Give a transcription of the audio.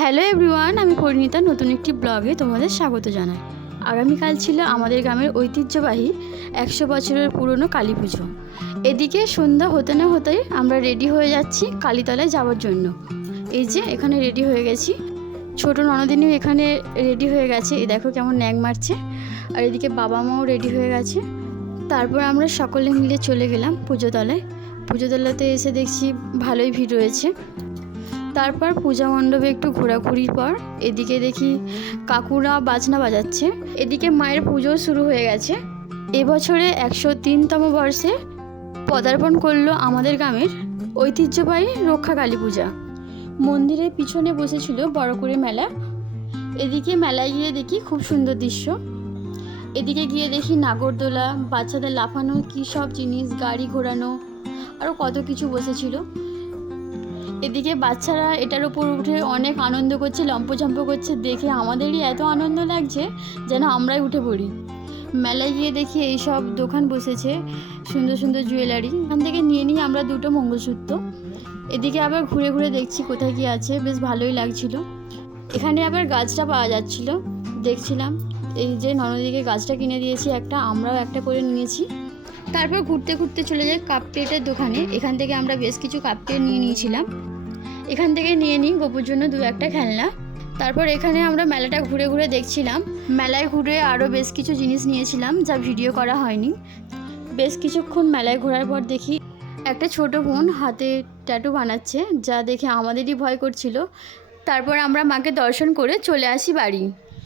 Hello everyone, আমি পরিণীতা নতুন একটি ব্লগে তোমাদের স্বাগত জানাই। আগামীকাল ছিল আমাদের গ্রামের ঐতিহ্যবাহী 100 বছরের পুরনো কালী পুজো। এদিকে সন্ধ্যা হতে না হতেই আমরা রেডি হয়ে যাচ্ছি কালীতলায় যাওয়ার জন্য। এই যে এখানে রেডি হয়ে গেছি, ছোটো ননদিনীও এখানে রেডি হয়ে গেছে, এই দেখো কেমন ন্যাং মারছে। আর এদিকে বাবা মাও রেডি হয়ে গেছে। তারপর আমরা সকলে মিলে চলে গেলাম পুজোতলায়। পুজোতলাতে এসে দেখছি ভালোই ভিড় রয়েছে। তারপর পূজা মণ্ডপে একটু ঘোরাঘুরির পর এদিকে দেখি কাকুরা বাজনা বাজাচ্ছে। এদিকে মায়ের পুজো শুরু হয়ে গেছে। এবছরে 103তম বর্ষে পদার্পণ করলো আমাদের গ্রামের ঐতিহ্যবাহী রক্ষা কালী পূজা। মন্দিরের পিছনে বসেছিল বড় করে মেলা। এদিকে মেলায় গিয়ে দেখি খুব সুন্দর দৃশ্য। এদিকে গিয়ে দেখি নাগরদোলা, বাচ্চাদের লাফানো কী সব জিনিস, গাড়ি ঘোরানো, আরও কত কিছু বসেছিল। এদিকে বাচ্চারা এটার উপর উঠে অনেক আনন্দ করছে, লম্পঝম্প করছে। দেখে আমাদেরই এত আনন্দ লাগছে যেন আমরাই উঠে পড়ি। মেলায় গিয়ে দেখি এইসব দোকান বসেছে, সুন্দর সুন্দর জুয়েলারি। এখান থেকে নিয়ে নিই আমরা দুটো মঙ্গলসূত্র। এদিকে আবার ঘুরে ঘুরে দেখছি কোথায় কী আছে, বেশ ভালোই লাগছিল। এখানে আবার গাছটা পাওয়া যাচ্ছিল, দেখছিলাম। এই যে ননদিকে গাছটা কিনে দিয়েছি একটা, আমরাও একটা করে নিয়েছি। তারপর ঘুরতে ঘুরতে চলে যাই কাপ প্লেটের দোকানে। এখান থেকে আমরা বেশ কিছু কাপ প্লেট নিয়ে নিয়েছিলাম। এখান থেকে নিয়ে নিই গোপুর জন্য দু একটা খেলনা। তারপর এখানে আমরা মেলাটা ঘুরে ঘুরে দেখছিলাম। মেলায় ঘুরে আরও বেশ কিছু জিনিস নিয়েছিলাম যা ভিডিও করা হয়নি। বেশ কিছুক্ষণ মেলায় ঘোরার পর দেখি একটা ছোট বোন হাতে ট্যাটু বানাচ্ছে, যা দেখে আমাদেরই ভয় করছিল। তারপর আমরা মাকে দর্শন করে চলে আসি বাড়ি।